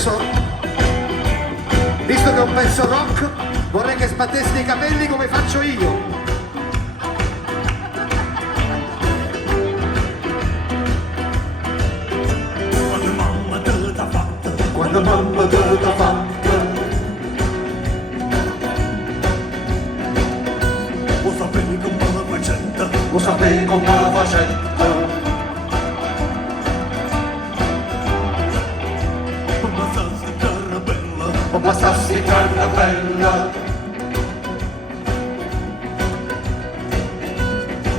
adesso, visto che è un pezzo rock, vorrei che sbattessi i capelli come faccio io. Quando mamma te l'ha fatta, Quando mamma te l'ha fatta, lo sapevi come la facenda, lo sapevi come la facetta. come sassi carabella, O passassi carna bella,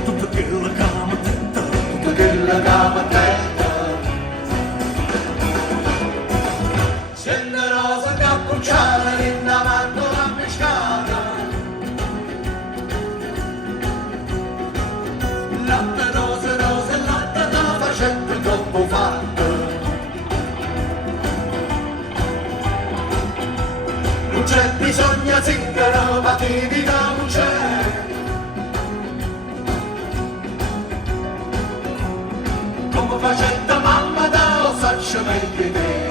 tutta quella cama tenta, tutta quella cama testa. Scende rosa cappucciata, linda mandola pescata. Latte, rose, rose, latte, la facetta troppo fatta. Non c'è bisogno zingaro, battività non c'è. Come facetta mamma da lo faccio meglio di te.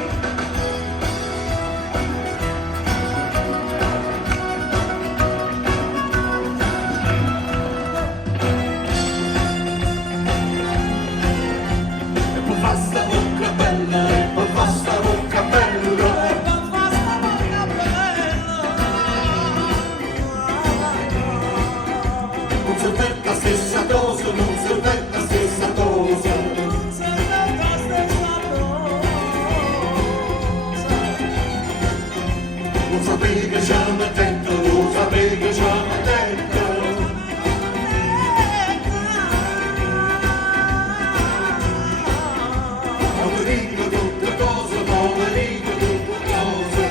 e poi basta bocca bella, E poi basta bocca bella. e poi basta bocca bella. Non si detta stessa cosa, non si detta stessa cosa. Non sei la stessa cosa. Lo sapevi che siamo attenti, lo sapevi che siamo attenti. Poverino tutte cose, poverino tutte cose.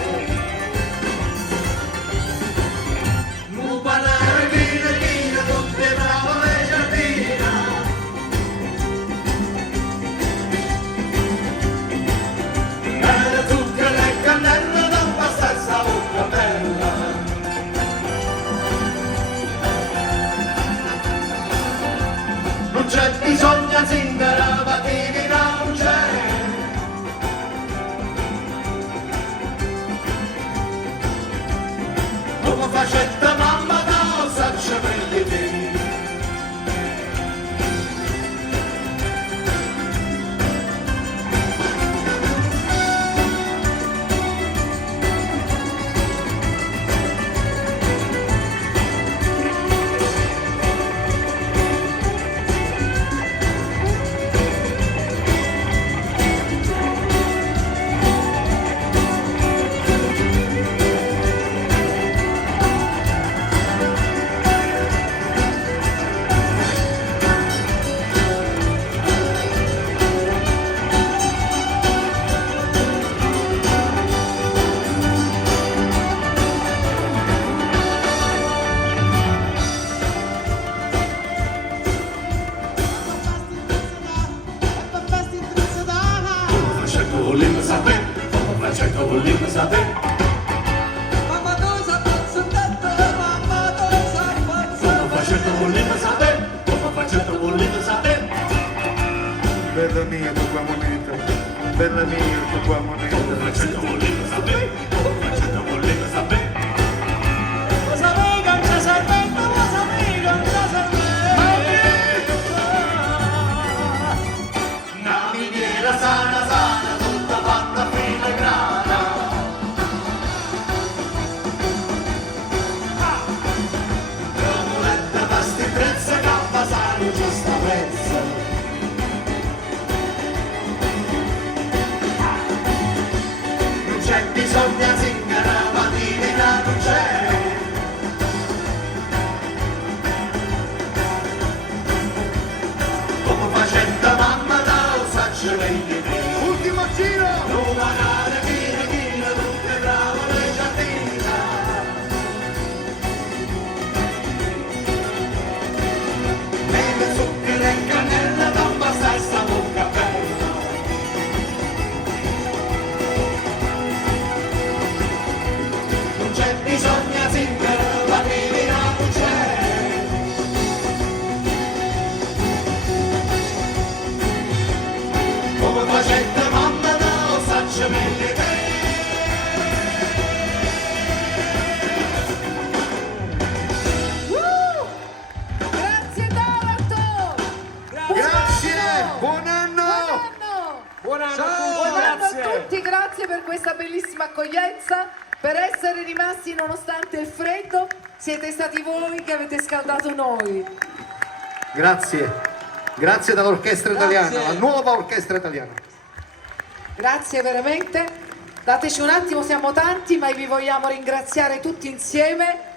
Non parlare china, china, tutte bravo le giardina. Era tutte le cannelle, non basta sta bocca bella. Non c'è bisogno zingara, battività non c'è. Come facetta mamma da lo saccia meglio di te. Volendo sapere, come facendo volendo sapere. Mamma cosa pazzo detto, mamma cosa pazzo Come facendo volendo sapere, come facendo volendo sapere. Bella mia tua moneta, bella mia tua moneta. Come facendo volendo sapere, come facendo volendo sapere. lo sapevi che non ci serve, lo sapevi che non ci serve. Una miniera sana sana, tutta fatta filigrana. Romoletta pasti prezza, cappa sale giusta prezza. Non c'è bisogno zingara, battività non c'è. Come facetta mamma da lo saccio meglio di te. Ultimo giro! Non manare, china, china, tutte bravo le giardina. Nelle zucche e cannella, non basta sta bocca bella. Non c'è bisogno zingara, la divina non c'è. Come facetta mamma da lo saccio meglio di te. Buon anno a tutti, Buon anno a grazie. tutti, grazie per questa bellissima accoglienza, per essere rimasti nonostante il freddo. Siete stati voi che avete scaldato noi. Grazie, grazie dall'orchestra italiana, la nuova orchestra italiana. Grazie veramente. Dateci un attimo, siamo tanti, ma vi vogliamo ringraziare tutti insieme.